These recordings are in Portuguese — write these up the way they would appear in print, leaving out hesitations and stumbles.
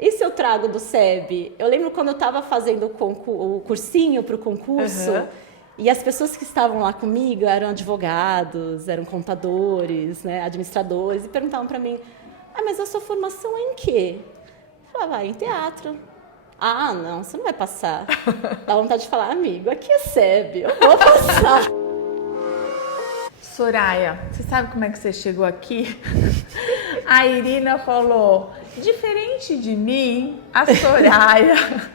isso eu trago do SEB. Eu lembro quando eu estava fazendo o cursinho para o concurso, e as pessoas que estavam lá comigo eram advogados, eram contadores, né, administradores, e perguntavam para mim, mas a sua formação é em quê? Eu falava, em teatro. Ah, não, você não vai passar. Dá vontade de falar, amigo, aqui é SEB, eu vou passar. Soraya, você sabe como é que você chegou aqui? A Irina falou, diferente de mim, a Soraya,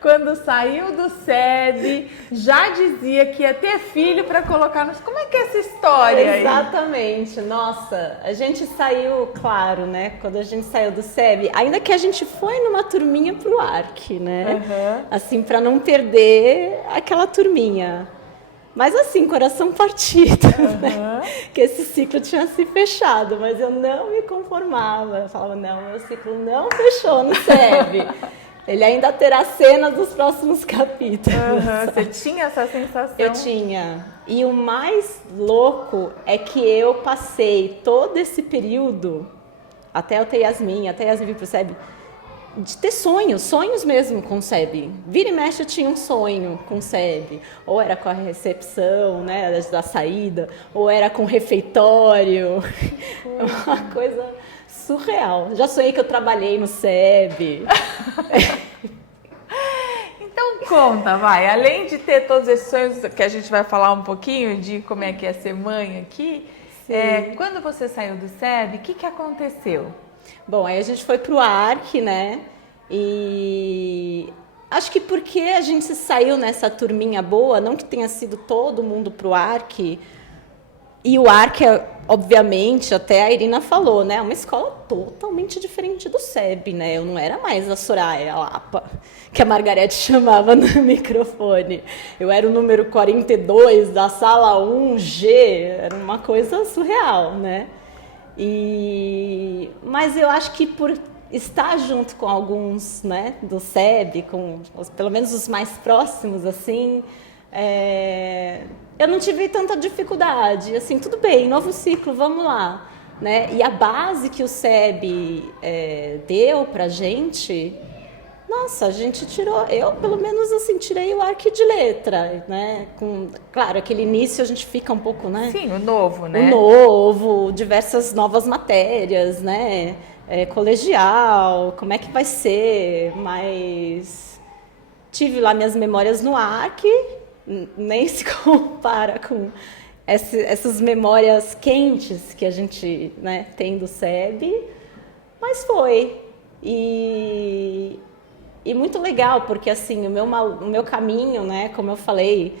quando saiu do SEB, já dizia que ia ter filho para colocar nos... Como é que é essa história aí? Exatamente. Nossa, a gente saiu, claro, né? Quando a gente saiu do SEB, ainda que a gente foi numa turminha pro ARC, né? Assim, para não perder aquela turminha. Mas assim, coração partido, né? Que esse ciclo tinha se fechado, mas eu não me conformava. Eu falava, não, meu ciclo não fechou no SEB. Ele ainda terá cenas dos próximos capítulos. Você tinha essa sensação? Eu tinha. E o mais louco é que eu passei todo esse período, até eu ter Yasmin vir pro SEB, de ter sonhos mesmo com o SEB. Vira e mexe eu tinha um sonho com o SEB. Ou era com a recepção, né, da saída, ou era com o refeitório. Uma coisa surreal. Já sonhei que eu trabalhei no SEB. Então conta, vai. Além de ter todos esses sonhos, que a gente vai falar um pouquinho de como é que é ser mãe aqui, quando você saiu do SEB, o que aconteceu? Bom, aí a gente foi pro ARC, né? E acho que porque a gente saiu nessa turminha boa, não que tenha sido todo mundo pro ARC, e o ARC, obviamente, até a Irina falou, né? É uma escola totalmente diferente do SEB, né? Eu não era mais a Soraya Lapa, que a Margarete chamava no microfone. Eu era o número 42 da sala 1G, era uma coisa surreal, né? Mas eu acho que por estar junto com alguns, né, do SEB, pelo menos os mais próximos, assim, eu não tive tanta dificuldade. Assim, tudo bem, novo ciclo, vamos lá. Né? E a base que o SEB deu pra gente, nossa, a gente tirou, eu pelo menos assim, tirei o ARC de letra, né? Claro, aquele início a gente fica um pouco, né? Sim, o novo, né? O novo, diversas novas matérias, né? Colegial, como é que vai ser, mas tive lá minhas memórias no ARC, nem se compara com essas memórias quentes que a gente, né, tem do SEB, mas foi. E muito legal, porque assim, o meu caminho, né, como eu falei,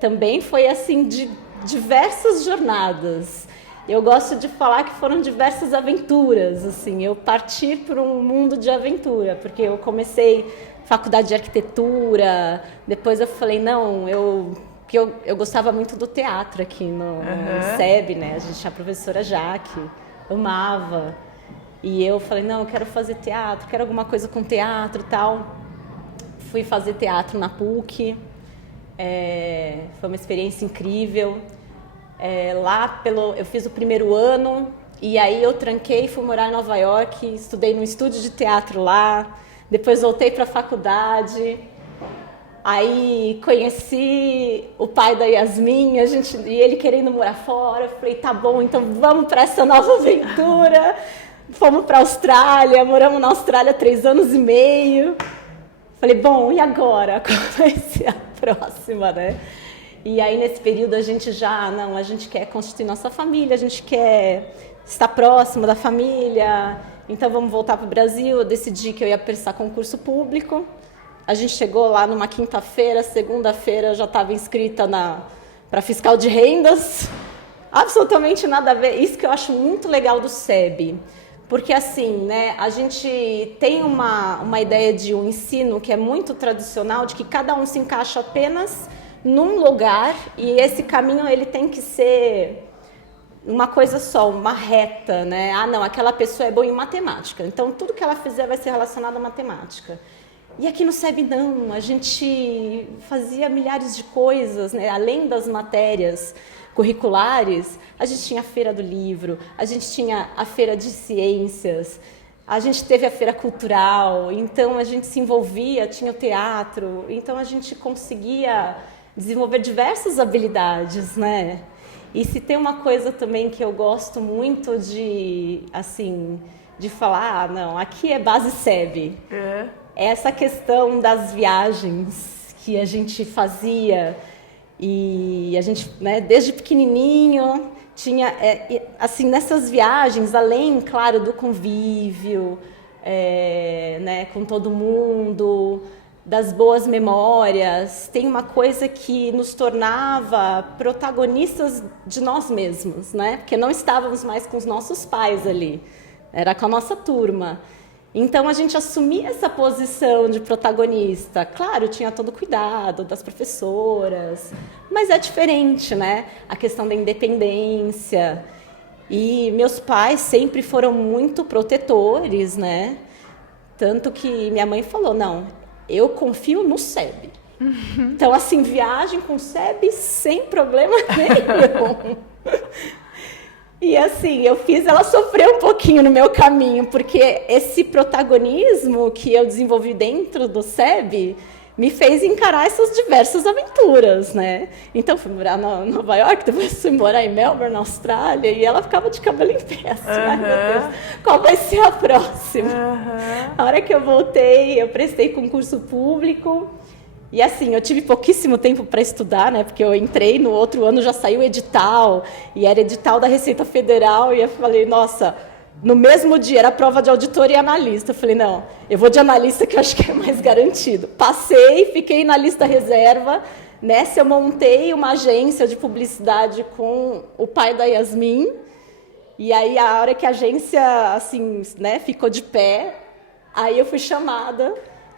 também foi assim de diversas jornadas. Eu gosto de falar que foram diversas aventuras, assim, eu parti para um mundo de aventura, porque eu comecei faculdade de arquitetura, depois eu falei, não, eu gostava muito do teatro aqui no SEB, né, a gente tinha a professora Jaque, amava. E eu falei, não, eu quero fazer teatro, quero alguma coisa com teatro e tal. Fui fazer teatro na PUC, foi uma experiência incrível. Eu fiz o primeiro ano, e aí eu tranquei, fui morar em Nova York, estudei num estúdio de teatro lá, depois voltei para a faculdade. Aí conheci o pai da Yasmin, e ele querendo morar fora. Eu falei, tá bom, então vamos para essa nova aventura. Fomos para a Austrália, moramos na Austrália 3 anos e meio. Falei, bom, e agora? Qual vai ser a próxima, né? E aí, nesse período, a gente quer constituir nossa família, a gente quer estar próximo da família. Então, vamos voltar para o Brasil. Eu decidi que eu ia prestar concurso público. A gente chegou lá numa quinta-feira, segunda-feira eu já estava inscrita para fiscal de rendas. Absolutamente nada a ver. Isso que eu acho muito legal do SEB. Porque assim, né, a gente tem uma ideia de um ensino que é muito tradicional, de que cada um se encaixa apenas num lugar e esse caminho ele tem que ser uma coisa só, uma reta, né? Ah, não, aquela pessoa é boa em matemática, então tudo que ela fizer vai ser relacionado à matemática. E aqui no SEB não, a gente fazia milhares de coisas, né? Além das matérias curriculares, a gente tinha a feira do livro, a gente tinha a feira de ciências, A gente teve a feira cultural, então a gente se envolvia, tinha o teatro, então a gente conseguia desenvolver diversas habilidades, né? E se tem uma coisa também que eu gosto muito de, assim, de falar, não, aqui é base SEB. É essa questão das viagens que a gente fazia e a gente, né, desde pequenininho tinha, assim, nessas viagens, além, claro, do convívio, né, com todo mundo, das boas memórias, tem uma coisa que nos tornava protagonistas de nós mesmos, né? Porque não estávamos mais com os nossos pais ali, era com a nossa turma. Então a gente assumia essa posição de protagonista. Claro, tinha todo o cuidado das professoras, mas é diferente, né? A questão da independência. E meus pais sempre foram muito protetores, né? Tanto que minha mãe falou, não, eu confio no SEB. Então, assim, viagem com o SEB sem problema nenhum. E assim, eu fiz ela sofrer um pouquinho no meu caminho, porque esse protagonismo que eu desenvolvi dentro do SEB me fez encarar essas diversas aventuras, né? Então, fui morar em Nova York, depois fui morar em Melbourne, na Austrália, e ela ficava de cabelo em pé, assim, ai meu Deus, qual vai ser a próxima? A hora que eu voltei, eu prestei concurso público, e assim, eu tive pouquíssimo tempo para estudar, né? Porque eu entrei, no outro ano já saiu o edital, e era edital da Receita Federal, e eu falei, nossa, no mesmo dia era prova de auditor e analista. Eu falei, não, eu vou de analista que eu acho que é mais garantido. Passei, fiquei na lista reserva. Nessa eu montei uma agência de publicidade com o pai da Yasmin, e aí a hora que a agência, assim, né, ficou de pé, aí eu fui chamada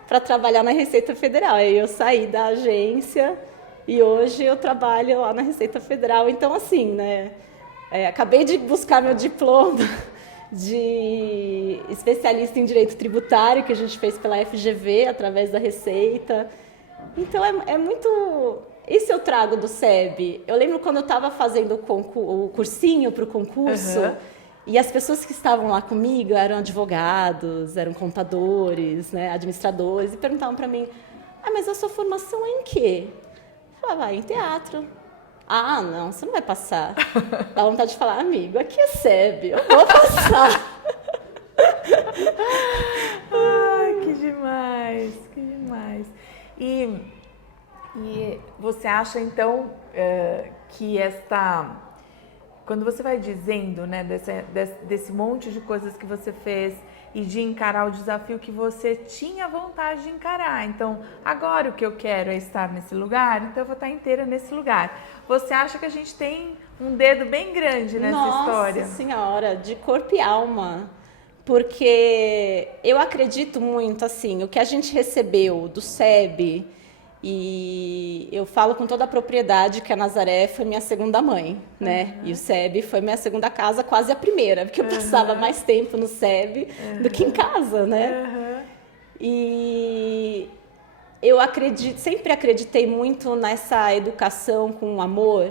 para trabalhar na Receita Federal. Aí eu saí da agência e hoje eu trabalho lá na Receita Federal. Então, assim, né, acabei de buscar meu diploma de especialista em Direito Tributário, que a gente fez pela FGV, através da Receita. Então, é muito... Isso eu trago do SEB. Eu lembro quando eu estava fazendo o cursinho para o concurso, e as pessoas que estavam lá comigo eram advogados, eram contadores, né, administradores, e perguntavam para mim, mas a sua formação é em quê? Eu falava, em teatro. Ah, não, você não vai passar. Dá vontade de falar, amigo, aqui é SEB, eu vou passar. Ai, que demais, que demais. E você acha, então, que quando você vai dizendo, né, desse monte de coisas que você fez e de encarar o desafio que você tinha vontade de encarar, então, agora o que eu quero é estar nesse lugar, então eu vou estar inteira nesse lugar. Você acha que a gente tem um dedo bem grande nessa história? Nossa Senhora, de corpo e alma. Porque eu acredito muito, assim, o que a gente recebeu do SEB, e eu falo com toda a propriedade que a Nazaré foi minha segunda mãe, né? E o SEB foi minha segunda casa, quase a primeira, porque eu passava mais tempo no SEB do que em casa, né? E eu sempre acreditei muito nessa educação com amor.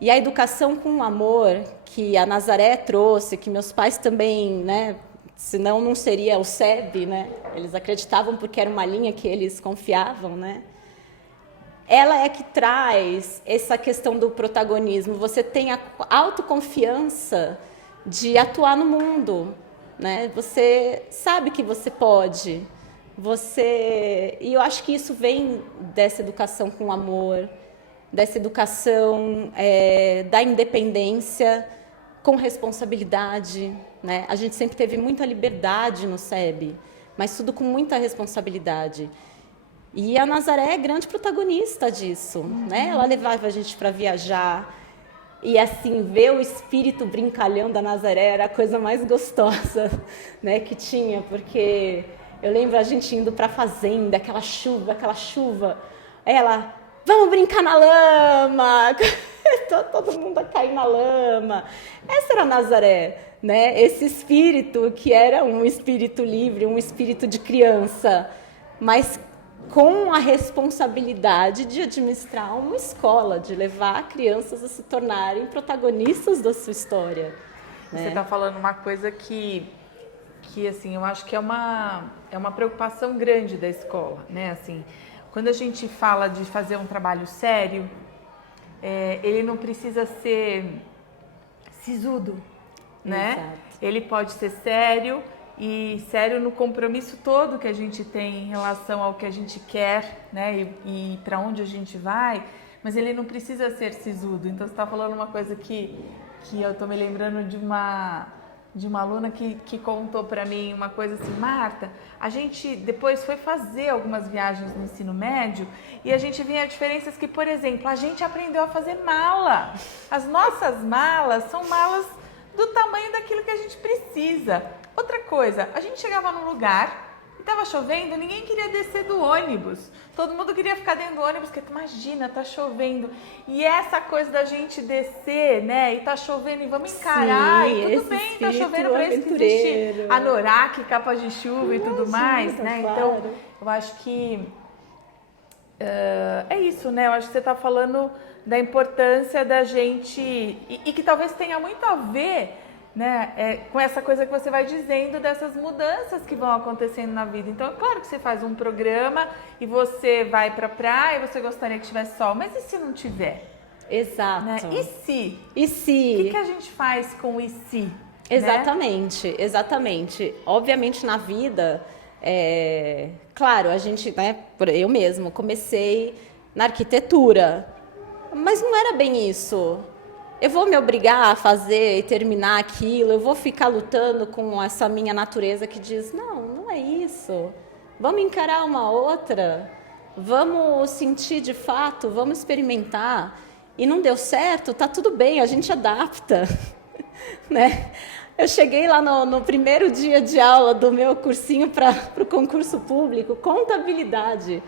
E a educação com amor que a Nazaré trouxe, que meus pais também, né? Senão não seria o SEB, né? Eles acreditavam porque era uma linha que eles confiavam, né? Ela é que traz essa questão do protagonismo. Você tem a autoconfiança de atuar no mundo, né? Você sabe que você pode. E eu acho que isso vem dessa educação com amor, dessa educação da independência com responsabilidade, né? A gente sempre teve muita liberdade no SEB, mas tudo com muita responsabilidade. E a Nazaré é grande protagonista disso, né? Ela levava a gente para viajar e, assim, ver o espírito brincalhão da Nazaré era a coisa mais gostosa, né, que tinha, porque eu lembro a gente indo para a fazenda, aquela chuva, ela, vamos brincar na lama, todo mundo a cair na lama. Essa era a Nazaré, né? Esse espírito que era um espírito livre, um espírito de criança, mas com a responsabilidade de administrar uma escola, de levar crianças a se tornarem protagonistas da sua história. Você está falando uma coisa que que assim, eu acho que é uma preocupação grande da escola, né? Assim, quando a gente fala de fazer um trabalho sério, ele não precisa ser sisudo, né? Exato. Ele pode ser sério e sério no compromisso todo que a gente tem em relação ao que a gente quer, né? E para onde a gente vai, mas ele não precisa ser sisudo. Então você está falando uma coisa que eu estou me lembrando de uma aluna que contou para mim uma coisa assim: Marta, a gente depois foi fazer algumas viagens no ensino médio e a gente via diferenças que, por exemplo, a gente aprendeu a fazer mala. As nossas malas são malas do tamanho daquilo que a gente precisa. Outra coisa, a gente chegava num lugar e estava chovendo, ninguém queria descer do ônibus. Todo mundo queria ficar dentro do ônibus, porque imagina, tá chovendo. E essa coisa da gente descer, né, e tá chovendo e vamos encarar, Sim, e tudo bem, tá chovendo, para isso que existe anorak, capa de chuva e tudo mais, né? Claro. Então, eu acho que é isso, né? Eu acho que você tá falando da importância da gente, e que talvez tenha muito a ver, né, com essa coisa que você vai dizendo dessas mudanças que vão acontecendo na vida. Então, é claro que você faz um programa e você vai pra praia, você gostaria que tivesse sol, mas e se não tiver? Exato. Né? E se? E se? O que a gente faz com o e se? Exatamente, né? Exatamente. Obviamente na vida, claro, a gente, né, eu mesmo comecei na arquitetura, mas não era bem isso. Eu vou me obrigar a fazer e terminar aquilo, eu vou ficar lutando com essa minha natureza que diz, não é isso. Vamos encarar uma outra, vamos sentir de fato, vamos experimentar. E não deu certo, tá tudo bem, a gente adapta, né? Eu cheguei lá no primeiro dia de aula do meu cursinho para o concurso público, contabilidade.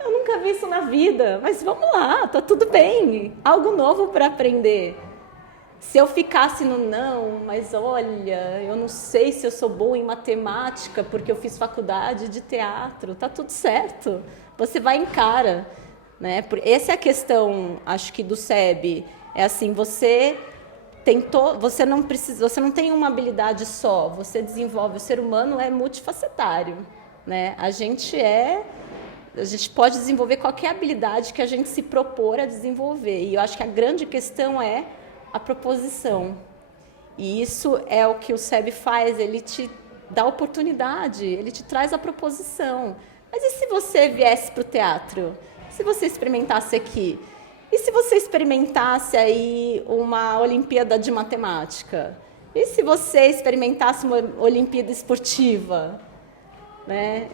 Eu nunca vi isso na vida, mas vamos lá, tá tudo bem, algo novo para aprender. Se eu ficasse no não, mas olha, eu não sei se eu sou boa em matemática porque eu fiz faculdade de teatro, tá tudo certo, você vai e encara, né? Essa é a questão, acho que do SEB, é assim, você não tem uma habilidade só, você desenvolve, o ser humano é multifacetário, né? A gente pode desenvolver qualquer habilidade que a gente se propor a desenvolver. E eu acho que a grande questão é a proposição. E isso é o que o SEB faz, ele te dá oportunidade, ele te traz a proposição. Mas e se você viesse para o teatro? Se você experimentasse aqui? E se você experimentasse aí uma Olimpíada de Matemática? E se você experimentasse uma Olimpíada Esportiva? Né?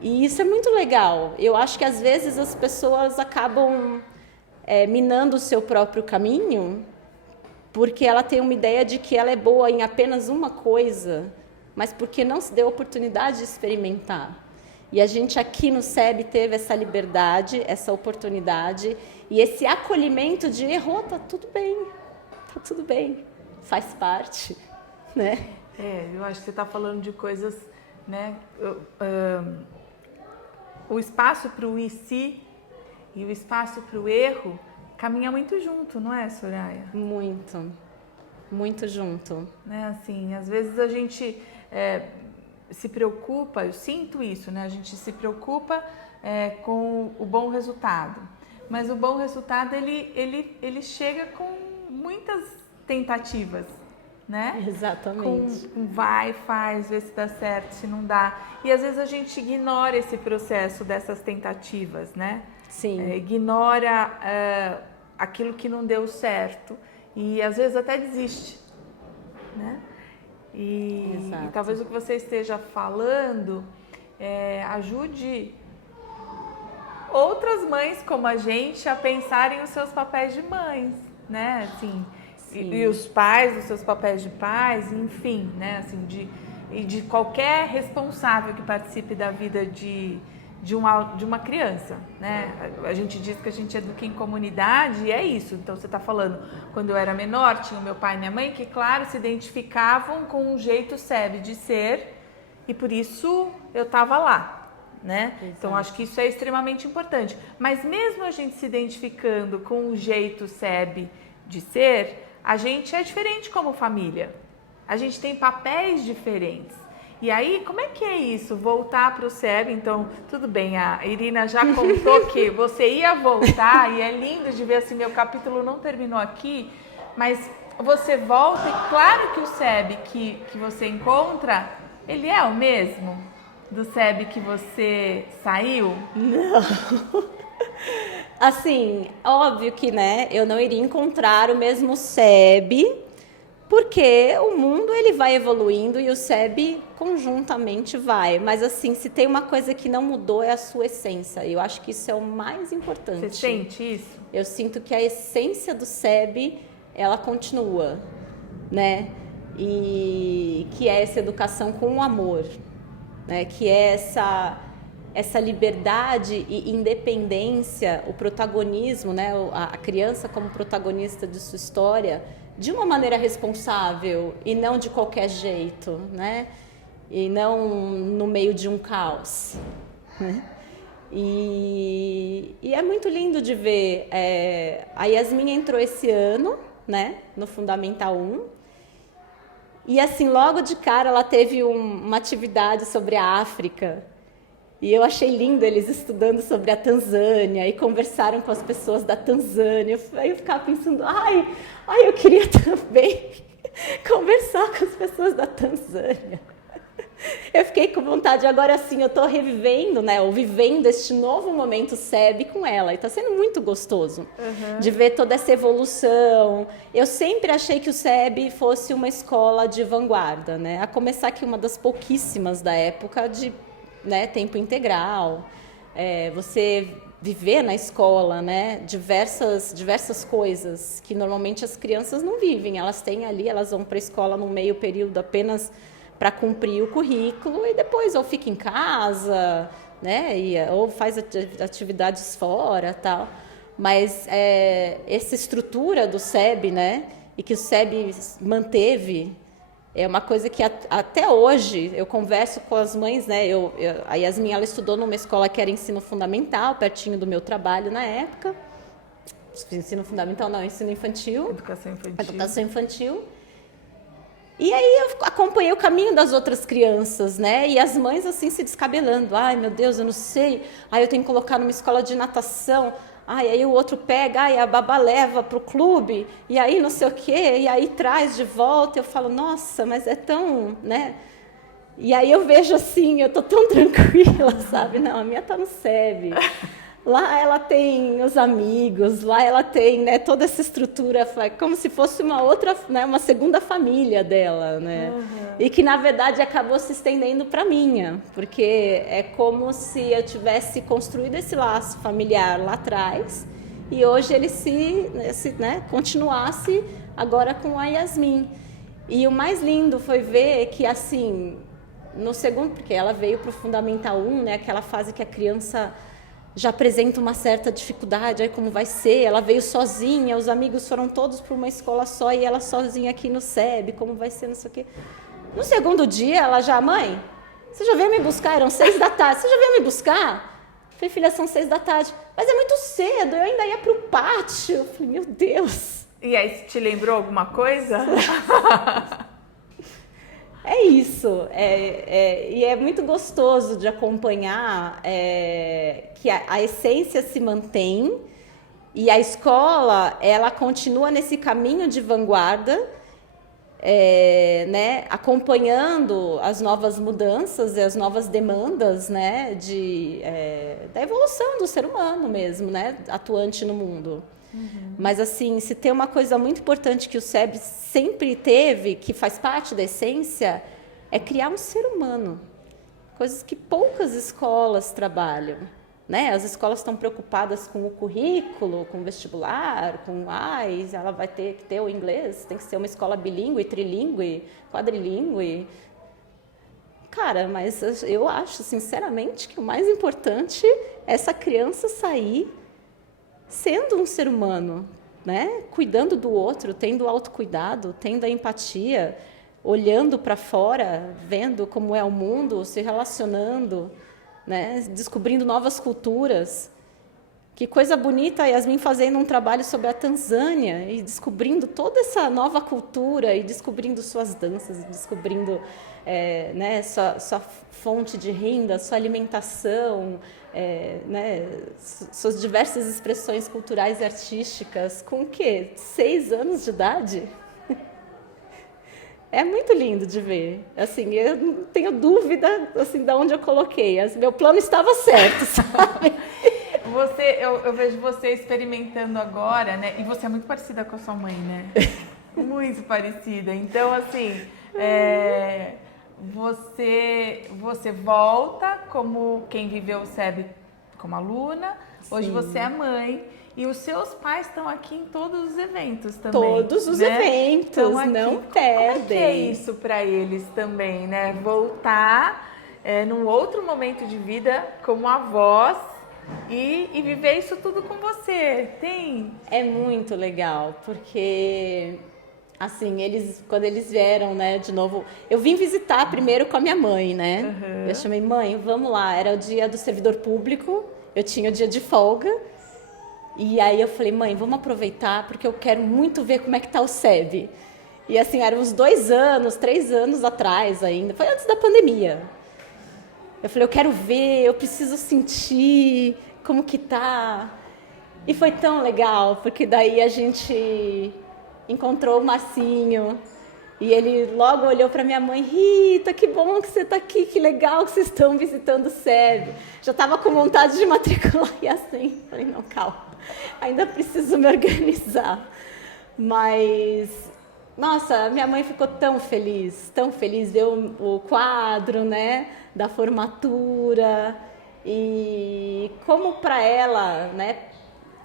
E isso é muito legal. Eu acho que às vezes as pessoas acabam minando o seu próprio caminho porque ela tem uma ideia de que ela é boa em apenas uma coisa, mas porque não se deu a oportunidade de experimentar. E a gente aqui no SEB teve essa liberdade, essa oportunidade e esse acolhimento de errou, tá tudo bem, faz parte, né? Eu acho que você está falando de coisas, né? O espaço para o e se e o espaço para o erro caminha muito junto, não é, Soraya? Muito, muito junto. Né? Assim, às vezes a gente se preocupa, eu sinto isso, né? A gente se preocupa com o bom resultado, mas o bom resultado ele chega com muitas tentativas, né? Exatamente. Com vai, faz, vê se dá certo, se não dá. E às vezes a gente ignora esse processo dessas tentativas, né? Sim. Ignora aquilo que não deu certo e às vezes até desiste, né? E talvez o que você esteja falando ajude outras mães como a gente a pensarem os seus papéis de mães, né? Assim, e os pais, os seus papéis de pais, enfim, né? Assim, de qualquer responsável que participe da vida de uma criança, né? A gente diz que a gente educa em comunidade e é isso. Então você está falando, quando eu era menor, tinha o meu pai e minha mãe que, claro, se identificavam com um jeito SEB de ser e por isso eu estava lá, né? Exato. Então acho que isso é extremamente importante. Mas mesmo a gente se identificando com o jeito SEB de ser, a gente é diferente como família. A gente tem papéis diferentes. E aí, como é que é isso? Voltar para o SEB? Então, tudo bem, a Irina já contou que você ia voltar e é lindo de ver assim, meu capítulo não terminou aqui, mas você volta e claro que o SEB que você encontra, ele é o mesmo do SEB que você saiu? Não. Assim, óbvio que, né, eu não iria encontrar o mesmo SEB, porque o mundo ele vai evoluindo e o SEB conjuntamente vai. Mas assim, se tem uma coisa que não mudou é a sua essência. Eu acho que isso é o mais importante. Você sente isso? Eu sinto que a essência do SEB, ela continua, né? E que é essa educação com o amor, né? Que é essa liberdade e independência, o protagonismo, né? A criança como protagonista de sua história, de uma maneira responsável e não de qualquer jeito, né? E não no meio de um caos, né? E é muito lindo de ver. A Yasmin entrou esse ano, né? No Fundamental 1. E assim, logo de cara ela teve uma atividade sobre a África. E eu achei lindo eles estudando sobre a Tanzânia e conversaram com as pessoas da Tanzânia. Aí eu ficava pensando, ai, eu queria também conversar com as pessoas da Tanzânia. Eu fiquei com vontade, agora sim, eu estou revivendo, né, ou vivendo este novo momento SEB com ela. E está sendo muito gostoso de ver toda essa evolução. Eu sempre achei que o SEB fosse uma escola de vanguarda, né? A começar que uma das pouquíssimas da época de, né, tempo integral, você viver na escola, né, diversas coisas que normalmente as crianças não vivem. Elas têm ali, elas vão para a escola no meio período apenas para cumprir o currículo e depois ou fica em casa, né, ou faz atividades fora, tal. Mas essa estrutura do SEB, né, e que o SEB manteve, é uma coisa que até hoje eu converso com as mães, né? A Yasmin, ela estudou numa escola que era ensino fundamental, pertinho do meu trabalho na época. Ensino fundamental não, ensino infantil. Educação infantil. E aí eu acompanhei o caminho das outras crianças, né? E as mães assim se descabelando. Ai, meu Deus, eu não sei. Ai, eu tenho que colocar numa escola de natação. Ai, aí o outro pega, ai, a babá leva pro clube, e aí não sei o quê, e aí traz de volta. Eu falo, nossa, mas é tão, né? E aí eu vejo assim, eu tô tão tranquila, sabe? Não, a minha tá no SEB. Lá ela tem os amigos, lá ela tem, né, toda essa estrutura, como se fosse uma outra, né, uma segunda família dela, né? E que, na verdade, acabou se estendendo para a minha, porque é como se eu tivesse construído esse laço familiar lá atrás e hoje ele né, continuasse agora com a Yasmin. E o mais lindo foi ver que, assim, no segundo, porque ela veio para o Fundamental 1, né, aquela fase que a criança já apresenta uma certa dificuldade, aí como vai ser, ela veio sozinha, os amigos foram todos para uma escola só e ela sozinha aqui no SEB, como vai ser, não sei o quê. No segundo dia, ela já, mãe, você já veio me buscar? Eram 6 da tarde, você já veio me buscar? Eu falei, filha, são 6 da tarde, mas é muito cedo, eu ainda ia para o pátio. Eu falei, meu Deus. E aí, te lembrou alguma coisa? É isso, e é muito gostoso de acompanhar que a essência se mantém e a escola, ela continua nesse caminho de vanguarda, né, acompanhando as novas mudanças e as novas demandas, né, da evolução do ser humano mesmo, né, atuante no mundo. Mas assim, se tem uma coisa muito importante que o SEB sempre teve, que faz parte da essência, é criar um ser humano. Coisas que poucas escolas trabalham, né? As escolas estão preocupadas com o currículo, com o vestibular, com ela vai ter que ter o inglês, tem que ser uma escola bilíngue, trilíngue, quadrilíngue. Cara, mas eu acho, sinceramente, que o mais importante é essa criança sair sendo um ser humano, né? Cuidando do outro, tendo autocuidado, tendo a empatia, olhando para fora, vendo como é o mundo, se relacionando, né? Descobrindo novas culturas. Que coisa bonita a Yasmin fazendo um trabalho sobre a Tanzânia e descobrindo toda essa nova cultura e descobrindo suas danças, e descobrindo né, sua fonte de renda, sua alimentação, né, suas diversas expressões culturais e artísticas. Com o quê? 6 anos de idade? É muito lindo de ver. Assim, eu não tenho dúvida assim, de onde eu coloquei. Meu plano estava certo, sabe? Eu vejo você experimentando agora, né? E você é muito parecida com a sua mãe, né? Muito parecida. Então, assim, você volta como quem viveu o SEB como aluna. Hoje você é mãe. E os seus pais estão aqui em todos os eventos também. Todos os eventos, não perdem. Como é isso para eles também, né? Voltar num outro momento de vida como avós e viver isso tudo com você. É muito legal, porque assim, quando eles vieram, né, de novo, eu vim visitar primeiro com a minha mãe, né? Uhum. Eu chamei, mãe, vamos lá, era o dia do servidor público, eu tinha o dia de folga. E aí eu falei, mãe, vamos aproveitar, porque eu quero muito ver como é que tá o SEB. E assim, eram uns 2 anos, 3 anos atrás ainda, foi antes da pandemia. Eu falei, eu quero ver, eu preciso sentir como que tá. E foi tão legal, porque daí a gente encontrou o Marcinho, e ele logo olhou para minha mãe, Rita, que bom que você está aqui, que legal que vocês estão visitando o SEB. Já estava com vontade de matricular e assim, falei, não, calma, ainda preciso me organizar. Mas, nossa, minha mãe ficou tão feliz ver o quadro, né, da formatura, e como para ela, né,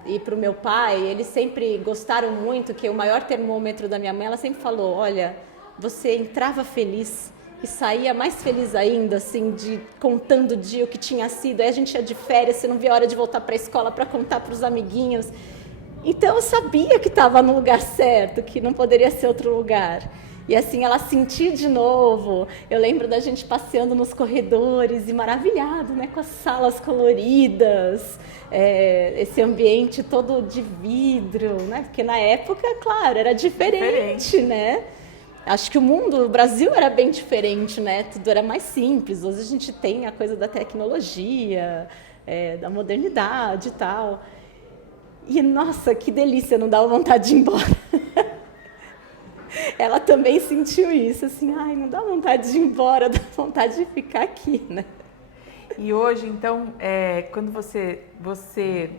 e para o meu pai, eles sempre gostaram muito, que o maior termômetro da minha mãe, ela sempre falou, olha, você entrava feliz e saía mais feliz ainda, assim, contando o dia o que tinha sido, aí a gente ia de férias, você não via a hora de voltar para a escola para contar para os amiguinhos. Então eu sabia que estava no lugar certo, que não poderia ser outro lugar. E assim, ela sentia de novo. Eu lembro da gente passeando nos corredores e maravilhado, né, com as salas coloridas, esse ambiente todo de vidro, né? Porque na época, claro, era diferente, né? Acho que o Brasil era bem diferente, né? Tudo era mais simples. Hoje a gente tem a coisa da tecnologia, da modernidade e tal. E, nossa, que delícia, não dava vontade de ir embora. Ela também sentiu isso, assim, ai, não dá vontade de ir embora, dá vontade de ficar aqui, né? E hoje, então, quando você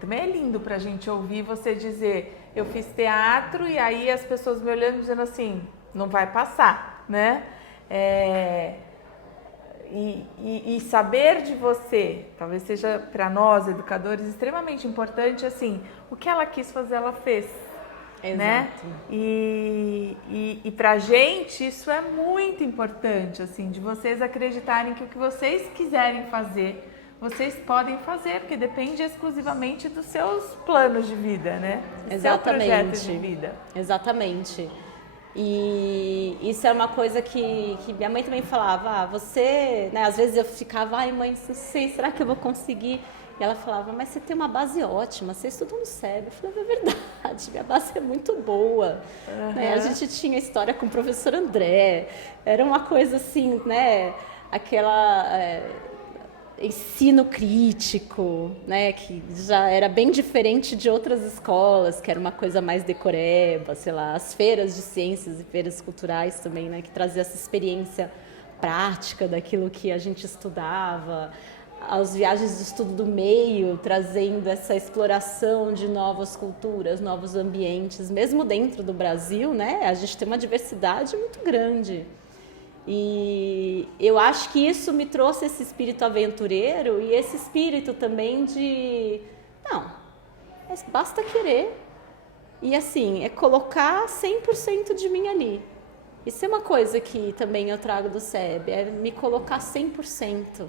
também é lindo pra gente ouvir você dizer, eu fiz teatro e aí as pessoas me olhando dizendo assim, não vai passar, né? E saber de você, talvez seja para nós, educadores, extremamente importante, assim, o que ela quis fazer, ela fez. Exato. Né? E pra gente isso é muito importante, assim, de vocês acreditarem que o que vocês quiserem fazer, vocês podem fazer, porque depende exclusivamente dos seus planos de vida, né? Do Exatamente. seu projeto de vida. Exatamente. E isso é uma coisa que minha mãe também falava, você, né, às vezes eu ficava, ai mãe, não sei, será que eu vou conseguir? E ela falava, mas você tem uma base ótima, você estudou no SEB. Eu falei, é verdade, minha base é muito boa. Uhum. Né? A gente tinha história com o professor André, era uma coisa assim, né, aquela ensino crítico, né, que já era bem diferente de outras escolas, que era uma coisa mais decoreba, sei lá, as feiras de ciências e feiras culturais também, né, que trazia essa experiência prática daquilo que a gente estudava. As viagens de estudo do meio, trazendo essa exploração de novas culturas, novos ambientes, mesmo dentro do Brasil, né? A gente tem uma diversidade muito grande. E eu acho que isso me trouxe esse espírito aventureiro e esse espírito também de, não, basta querer. E assim, é colocar 100% de mim ali. Isso é uma coisa que também eu trago do SEB, é me colocar 100%.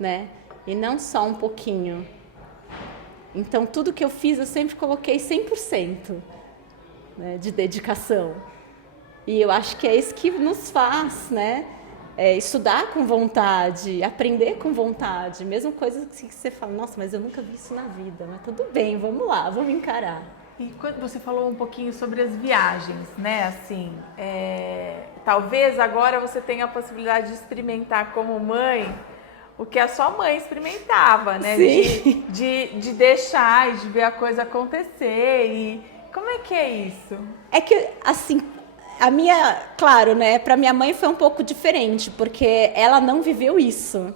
Né? E não só um pouquinho. Então, tudo que eu fiz, eu sempre coloquei 100%, né, de dedicação. E eu acho que é isso que nos faz, né, estudar com vontade, aprender com vontade, mesmo coisas que você fala, nossa, mas eu nunca vi isso na vida, mas tudo bem, vamos lá, vamos encarar. E quando você falou um pouquinho sobre as viagens, né? Assim, talvez agora você tenha a possibilidade de experimentar como mãe o que a sua mãe experimentava, né? Sim. De deixar e de ver a coisa acontecer. E como é que é isso? É que, assim, claro, né, para minha mãe foi um pouco diferente, porque ela não viveu isso.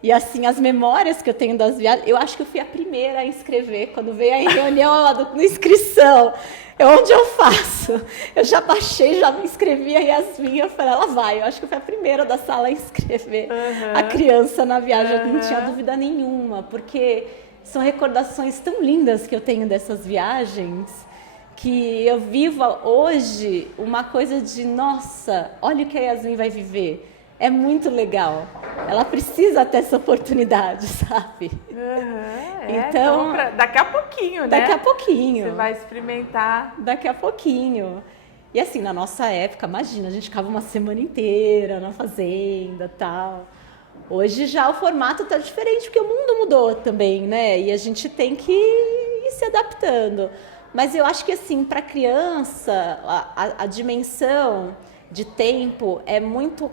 E assim, as memórias que eu tenho das viagens, eu acho que eu fui a primeira a inscrever, quando veio a reunião lá na inscrição, onde eu faço? Eu já baixei, já me inscrevi, a Yasmin, eu falei, ela vai, eu acho que eu fui a primeira da sala a inscrever a criança na viagem, eu não tinha dúvida nenhuma, porque são recordações tão lindas que eu tenho dessas viagens, que eu vivo hoje uma coisa de, nossa, olha o que a Yasmin vai viver. É muito legal. Ela precisa ter essa oportunidade, sabe? Então daqui a pouquinho, né? Daqui a pouquinho. Você vai experimentar. Daqui a pouquinho. E assim, na nossa época, imagina, a gente ficava uma semana inteira na fazenda e tal. Hoje já o formato tá diferente, porque o mundo mudou também, né? E a gente tem que ir se adaptando. Mas eu acho que assim, para criança, a dimensão de tempo é muito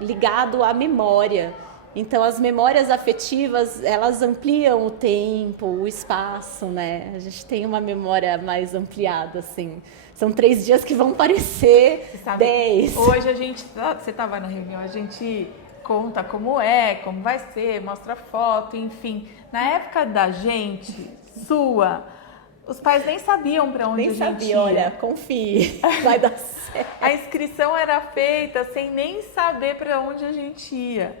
ligado à memória. Então, as memórias afetivas, elas ampliam o tempo, o espaço, né? A gente tem uma memória mais ampliada, assim. São 3 dias que vão parecer 10. Hoje você estava na reunião, a gente conta como vai ser, mostra foto, enfim. Na época da gente, os pais nem sabiam para onde a gente ia. Olha, confie, vai dar certo. A inscrição era feita sem nem saber para onde a gente ia.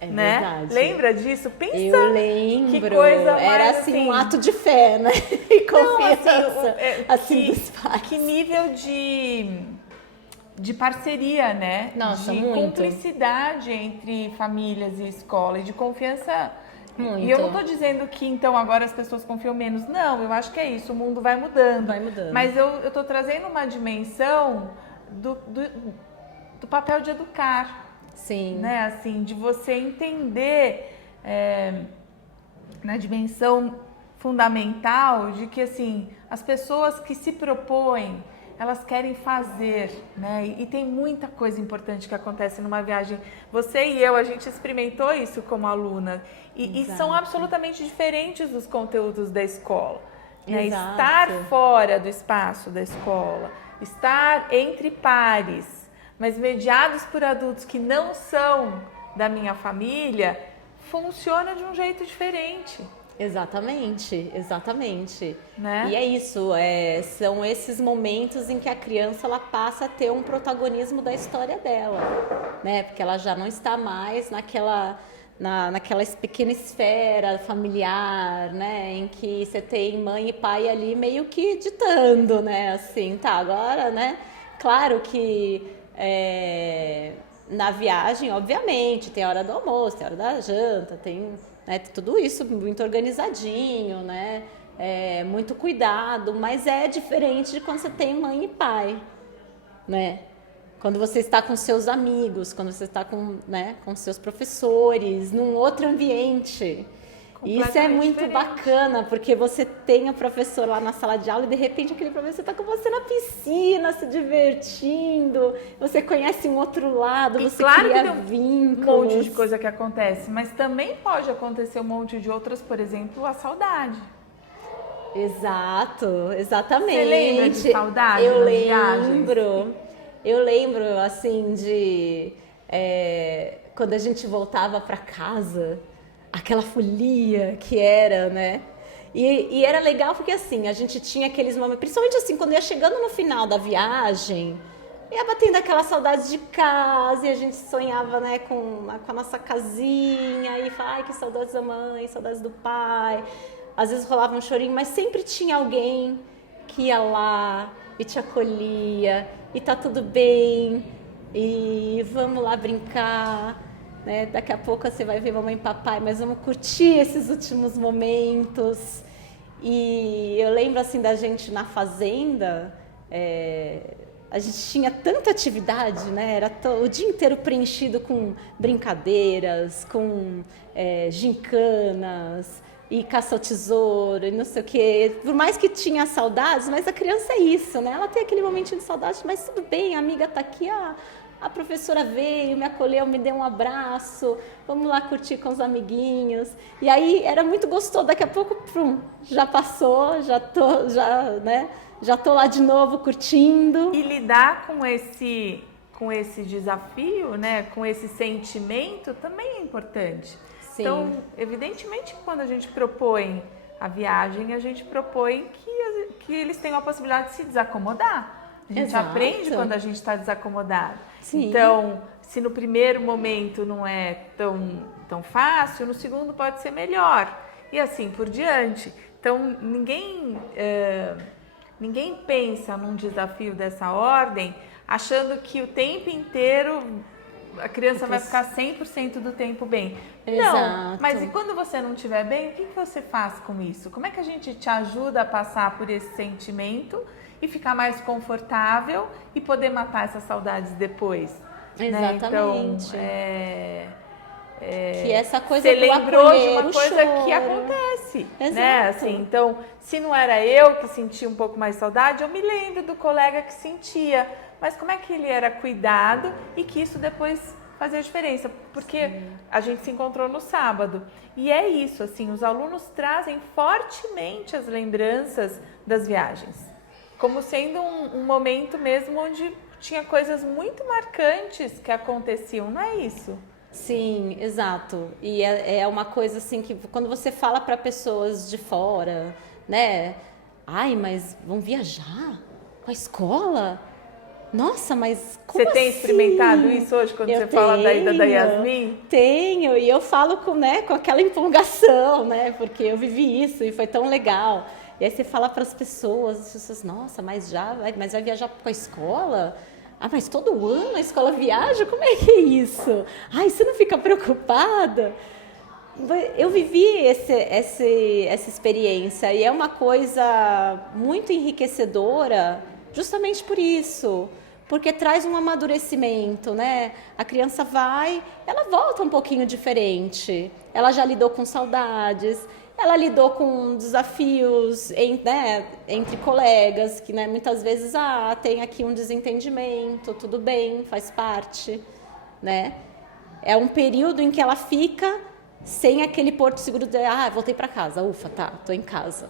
Né? Verdade. Lembra disso? Pensa. Eu lembro. Que coisa mais, era assim, um ato de fé, né? E confiança, assim, dos pais. Que nível de parceria, né? Nossa, de muito. cumplicidade entre famílias e escola e de confiança. Muito. E eu não tô dizendo que então agora as pessoas confiam menos. Não, eu acho que é isso, o mundo vai mudando. Vai mudando. Mas eu tô trazendo uma dimensão do papel de educar. Sim. Né? Assim, de você entender na dimensão fundamental de que assim, as pessoas que se propõem, elas querem fazer, né? E tem muita coisa importante que acontece numa viagem. Você e eu, a gente experimentou isso como aluna. E são absolutamente diferentes dos conteúdos da escola. Né? Estar fora do espaço da escola, estar entre pares, mas mediados por adultos que não são da minha família, funciona de um jeito diferente. Exatamente. Né? E é isso, são esses momentos em que a criança ela passa a ter um protagonismo da história dela, né? Porque ela já não está mais naquela pequena esfera familiar, né? Em que você tem mãe e pai ali meio que ditando, né? Assim, tá, agora, né? Claro que na viagem, obviamente, tem a hora do almoço, tem a hora da janta, tem tudo isso muito organizadinho, né? Muito cuidado, mas é diferente de quando você tem mãe e pai, né? Quando você está com seus amigos, quando você está com seus professores, num outro ambiente. E isso é muito bacana, porque você tem o professor lá na sala de aula e de repente aquele professor está com você na piscina, se divertindo, você conhece um outro lado, e você claro cria que tem vínculos. Um monte de coisa que acontece, mas também pode acontecer um monte de outras, por exemplo, a saudade. Exatamente. Você lembra de saudade nas viagens? Eu lembro, assim, de quando a gente voltava para casa, aquela folia que era, né? E era legal porque, assim, a gente tinha aqueles momentos, principalmente assim, quando ia chegando no final da viagem, ia batendo aquela saudade de casa e a gente sonhava, né, com a nossa casinha e falava, ai, que saudades da mãe, saudades do pai. Às vezes rolava um chorinho, mas sempre tinha alguém que ia lá e te acolhia, e tá tudo bem, e vamos lá brincar, né? Daqui a pouco você vai ver mamãe e papai, mas vamos curtir esses últimos momentos. E eu lembro assim da gente na fazenda, a gente tinha tanta atividade, né? Era o dia inteiro preenchido com brincadeiras, com gincanas e caça ao tesouro e não sei o quê. Por mais que tinha saudades, mas a criança é isso, né? Ela tem aquele momentinho de saudade, mas tudo bem, a amiga tá aqui, a professora veio, me acolheu, me deu um abraço, vamos lá curtir com os amiguinhos. E aí era muito gostoso, daqui a pouco, já passou, já tô lá de novo curtindo. E lidar com esse desafio, né, com esse sentimento também é importante. Sim. Então, evidentemente, quando a gente propõe a viagem, a gente propõe que eles tenham a possibilidade de se desacomodar. A gente aprende quando a gente está desacomodado. Sim. Então, se no primeiro momento não é tão fácil, no segundo pode ser melhor. E assim por diante. Então, ninguém pensa num desafio dessa ordem achando que o tempo inteiro a criança vai ficar 100% do tempo bem. Exato. Não, mas e quando você não estiver bem, o que você faz com isso? Como é que a gente te ajuda a passar por esse sentimento e ficar mais confortável e poder matar essas saudades depois? Exatamente. Né? Então, que essa coisa você do lembrou de uma acolher, coisa choro. que acontece, Exato. né? Assim, então, se não era eu que sentia um pouco mais saudade, eu me lembro do colega que sentia, mas como é que ele era cuidado e que isso depois fazia diferença, porque a gente se encontrou no sábado e é isso, assim, os alunos trazem fortemente as lembranças das viagens, como sendo um momento mesmo onde tinha coisas muito marcantes que aconteciam, não é isso? Sim, exato. E é uma coisa assim que quando você fala para pessoas de fora, né? Ai, mas vão viajar com a escola? Nossa, mas como Você tem assim? experimentado isso hoje quando você fala da ida da Yasmin? Tenho, e eu falo com aquela empolgação, né? Porque eu vivi isso e foi tão legal. E aí você fala para as pessoas, nossa, mas vai viajar com a escola? Ah, mas todo ano a escola viaja? Como é que é isso? Ai, você não fica preocupada? Eu vivi essa experiência e é uma coisa muito enriquecedora justamente por isso, porque traz um amadurecimento, né? A criança ela volta um pouquinho diferente, ela já lidou com saudades, ela lidou com desafios entre colegas, que né, muitas vezes tem aqui um desentendimento, tudo bem, faz parte, né? É um período em que ela fica sem aquele porto seguro de voltei para casa, ufa, tô em casa,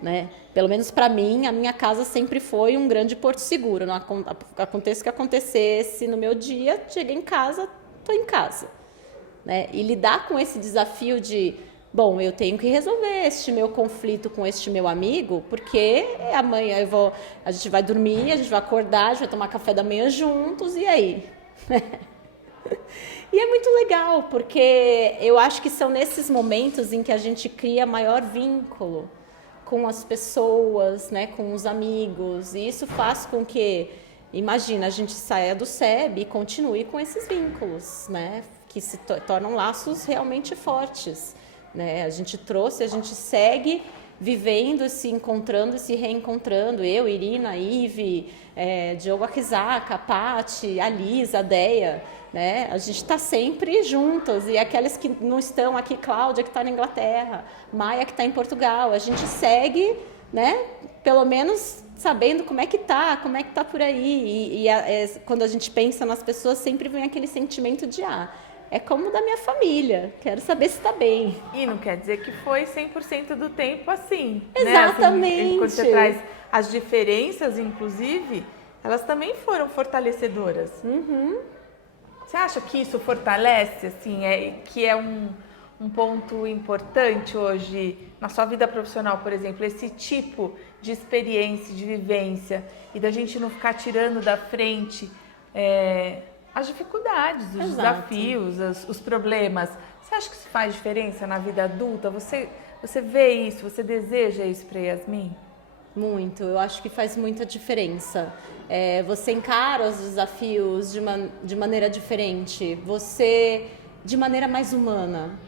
né? Pelo menos para mim, a minha casa sempre foi um grande porto seguro. Não aconteça o que acontecesse no meu dia, cheguei em casa, tô em casa, né? E lidar com esse desafio de bom, eu tenho que resolver este meu conflito com este meu amigo, porque amanhã a gente vai dormir, a gente vai acordar, a gente vai tomar café da manhã juntos, e aí? E é muito legal, porque eu acho que são nesses momentos em que a gente cria maior vínculo com as pessoas, né, com os amigos, e isso faz com que, imagina, a gente saia do SEB e continue com esses vínculos, né, que se tornam laços realmente fortes. Né? A gente segue vivendo, se encontrando e se reencontrando. Eu, Irina, Ive, Diogo Akizaka, Pati, a Lisa, a Deia, né? A gente está sempre juntos. E aqueles que não estão aqui, Cláudia, que está na Inglaterra, Maia, que está em Portugal, a gente segue, né? Pelo menos sabendo como é que tá por aí. Quando a gente pensa nas pessoas, sempre vem aquele sentimento de é como da minha família, quero saber se está bem. E não quer dizer que foi 100% do tempo assim. Exatamente. Né? Assim, quando você traz as diferenças, inclusive, elas também foram fortalecedoras. Uhum. Você acha que isso fortalece, assim, que é um ponto importante hoje na sua vida profissional, por exemplo, esse tipo de experiência, de vivência, e da gente não ficar tirando da frente as dificuldades, os desafios, os problemas. Você acha que isso faz diferença na vida adulta? Você vê isso, você deseja isso para Yasmin? Muito, eu acho que faz muita diferença. Você encara os desafios de maneira diferente, você de maneira mais humana,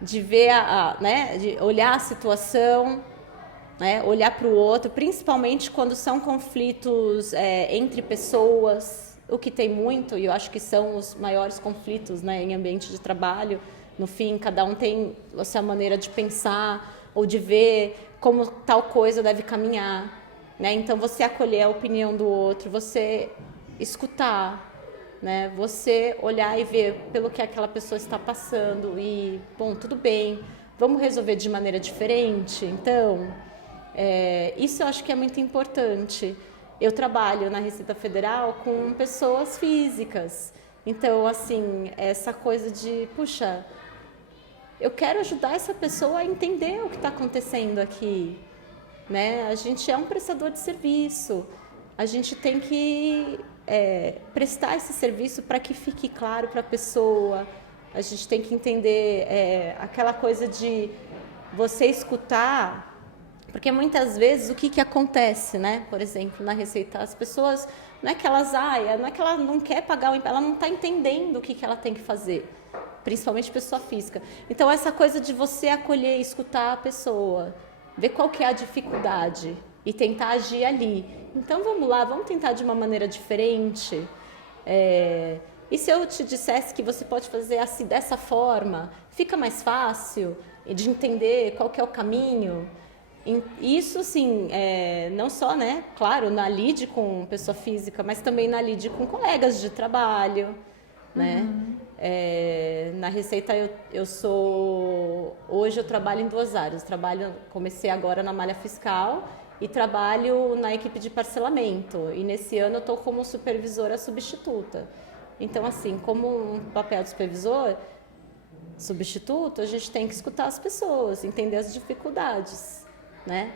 de ver, né, de olhar a situação né? Olhar para o outro, principalmente quando são conflitos entre pessoas, o que tem muito, e eu acho que são os maiores conflitos, né, em ambiente de trabalho. No fim, cada um tem a sua maneira de pensar ou de ver como tal coisa deve caminhar, né? Então, você acolher a opinião do outro, você escutar, né? Você olhar e ver pelo que aquela pessoa está passando e, bom, tudo bem, vamos resolver de maneira diferente. Então, isso eu acho que é muito importante. Eu trabalho na Receita Federal com pessoas físicas. Então, assim, essa coisa de, puxa, eu quero ajudar essa pessoa a entender o que está acontecendo aqui, né? A gente é um prestador de serviço, a gente tem que prestar esse serviço para que fique claro para a pessoa, a gente tem que entender aquela coisa de você escutar, porque muitas vezes o que acontece, né? Por exemplo, na Receita, as pessoas, não é que ela não quer pagar, ela não está entendendo o que ela tem que fazer, principalmente pessoa física. Então, essa coisa de você acolher e escutar a pessoa, ver qual que é a dificuldade e tentar agir ali. Então, vamos lá, vamos tentar de uma maneira diferente. E se eu te dissesse que você pode fazer assim, dessa forma, fica mais fácil de entender qual que é o caminho. Isso, assim, não só, né, claro, na lide com pessoa física, mas também na lide com colegas de trabalho, né? Na Receita hoje eu trabalho em 2 áreas. Comecei agora na malha fiscal e trabalho na equipe de parcelamento. E nesse ano eu estou como supervisora substituta. Então, assim, como um papel de supervisor substituto, a gente tem que escutar as pessoas, entender as dificuldades, né?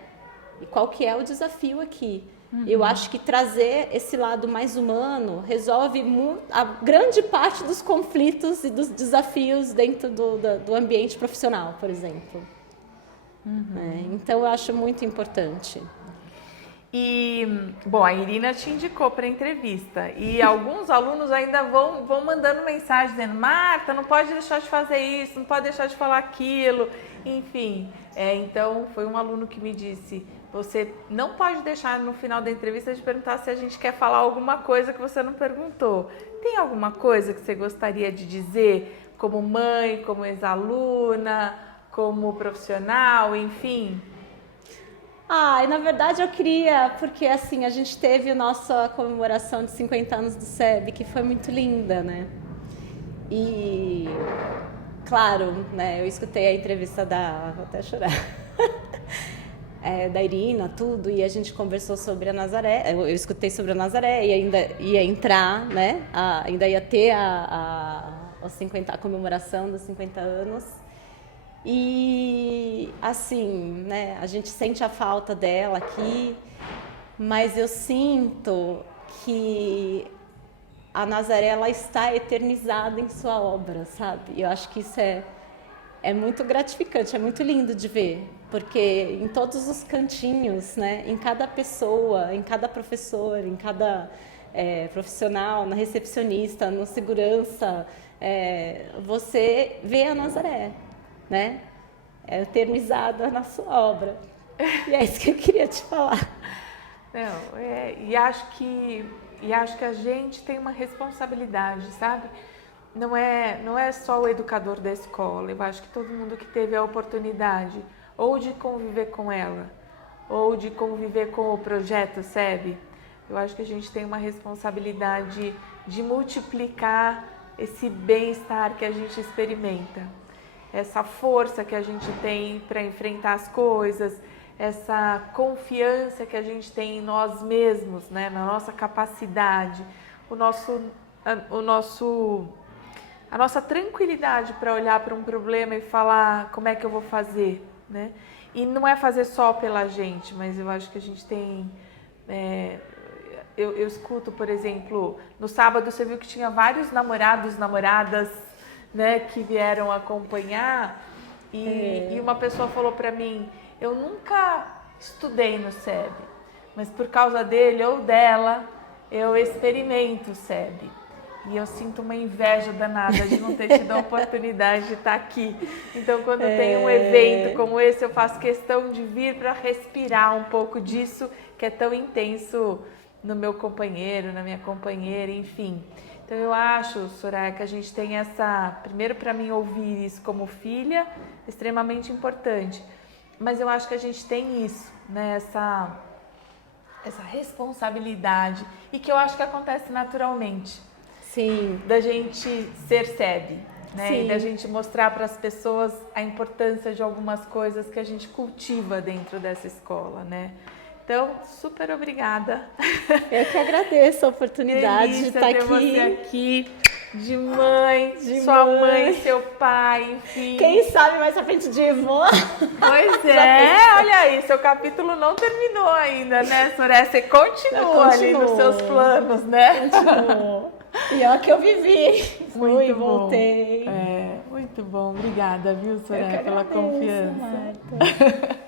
E qual que é o desafio aqui. Eu acho que trazer esse lado mais humano resolve a grande parte dos conflitos e dos desafios dentro do ambiente profissional, por exemplo. Então, eu acho muito importante. E, bom, a Irina te indicou para a entrevista e alguns alunos ainda vão mandando mensagem dizendo: Marta, não pode deixar de fazer isso, não pode deixar de falar aquilo, enfim. Então, foi um aluno que me disse: você não pode deixar no final da entrevista de perguntar se a gente quer falar alguma coisa que você não perguntou. Tem alguma coisa que você gostaria de dizer como mãe, como ex-aluna, como profissional, enfim? E na verdade eu queria, porque assim, a gente teve a nossa comemoração de 50 anos do SEB, que foi muito linda, né? E, claro, né, eu escutei a entrevista vou até chorar, da Irina, tudo, e a gente conversou sobre a Nazaré, eu escutei sobre a Nazaré e ainda ia entrar, né? Ainda ia ter a comemoração dos 50 anos. E, assim, né, a gente sente a falta dela aqui, mas eu sinto que a Nazaré, ela está eternizada em sua obra, sabe? Eu acho que isso é muito gratificante, é muito lindo de ver, porque em todos os cantinhos, né, em cada pessoa, em cada professor, em cada profissional, na recepcionista, no segurança, você vê a Nazaré, né? É eternizada na sua obra. E é isso que eu queria te falar. Não, e acho que a gente tem uma responsabilidade, sabe? Não é só o educador da escola. Eu acho que todo mundo que teve a oportunidade ou de conviver com ela, ou de conviver com o projeto SEB, eu acho que a gente tem uma responsabilidade de multiplicar esse bem-estar que a gente experimenta. Essa força que a gente tem para enfrentar as coisas, essa confiança que a gente tem em nós mesmos, né? Na nossa capacidade, a nossa tranquilidade para olhar para um problema e falar como é que eu vou fazer, né? E não é fazer só pela gente, mas eu acho que a gente tem... Eu escuto, por exemplo, no sábado você viu que tinha vários namorados, namoradas, né, que vieram acompanhar e uma pessoa falou para mim: eu nunca estudei no SEB, mas por causa dele ou dela eu experimento o SEB. E eu sinto uma inveja danada de não ter tido a oportunidade de estar aqui. Então, quando tem um evento como esse, eu faço questão de vir para respirar um pouco disso, que é tão intenso no meu companheiro, na minha companheira, enfim. Então, eu acho, Soraya, que a gente tem essa... Primeiro, para mim, ouvir isso como filha, extremamente importante. Mas eu acho que a gente tem isso, né? Essa responsabilidade. E que eu acho que acontece naturalmente. Sim. Da gente ser SEB, né? Sim. E da gente mostrar para as pessoas a importância de algumas coisas que a gente cultiva dentro dessa escola, né? Então, super obrigada. Eu que agradeço a oportunidade de estar ter aqui. Você aqui, de mãe, sua mãe, seu pai, enfim. Quem sabe mais pra frente de irmã. Pois é, olha aí, seu capítulo não terminou ainda, né, Soraya? Você continua ali nos seus planos, né? Continuou. E é o que eu vivi. Fui, Muito bom. voltei. Muito bom. Obrigada, viu, Soraya, pela confiança. Marta.